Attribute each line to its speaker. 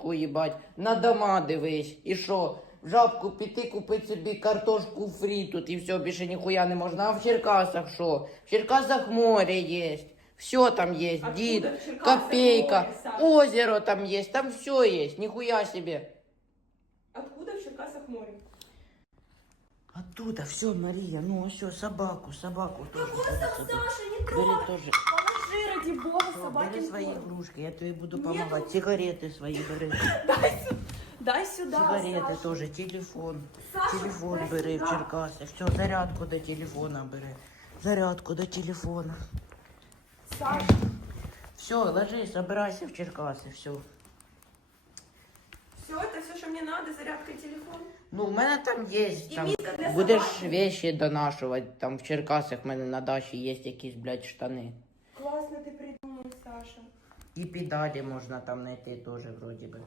Speaker 1: водку їбать, на дома дивись. І що? В жабку піти купити собі картошку фрі тут і все, більше ніхуя не можна. А в Черкасах що? В Черкасах море є. Все там є,
Speaker 2: Откуда
Speaker 1: дід,
Speaker 2: в Черкасах
Speaker 1: копейка,
Speaker 2: море, Саша?
Speaker 1: озеро там є, там все є, ніхуя себе.
Speaker 2: Откуда в Черкасах море?
Speaker 1: Оттуда все, Мария, ну все, собаку, собаку тоже.
Speaker 2: Какой
Speaker 1: бери
Speaker 2: сам
Speaker 1: собі.
Speaker 2: Саша, не
Speaker 1: Бери
Speaker 2: трогай!
Speaker 1: тоже.
Speaker 2: Положи, ради бога,
Speaker 1: Всё,
Speaker 2: собаки
Speaker 1: бери свои
Speaker 2: корм.
Speaker 1: игрушки, я тебе буду
Speaker 2: Нету.
Speaker 1: помогать. Сигареты свои бери.
Speaker 2: Дай сюда, дай сюда,
Speaker 1: Сигареты
Speaker 2: Саша.
Speaker 1: тоже, телефон.
Speaker 2: Саша,
Speaker 1: телефон
Speaker 2: дай
Speaker 1: бери в
Speaker 2: сюда.
Speaker 1: Черкаси. Все, зарядку до телефона бери. Зарядку до телефона.
Speaker 2: Саша,
Speaker 1: Все, ложись, собирайся в Черкаси, все.
Speaker 2: все, это все, что мне надо, зарядка и телефон.
Speaker 1: Ну, у мене там є.
Speaker 2: І
Speaker 1: Там,
Speaker 2: мітка для
Speaker 1: будеш
Speaker 2: собаки.
Speaker 1: вещи донашувати. Там в Черкасах в мене на дачі є якісь, блядь, штани.
Speaker 2: Классно ты придумал, Саша.
Speaker 1: І педалі можна там знайти теж, вроді би.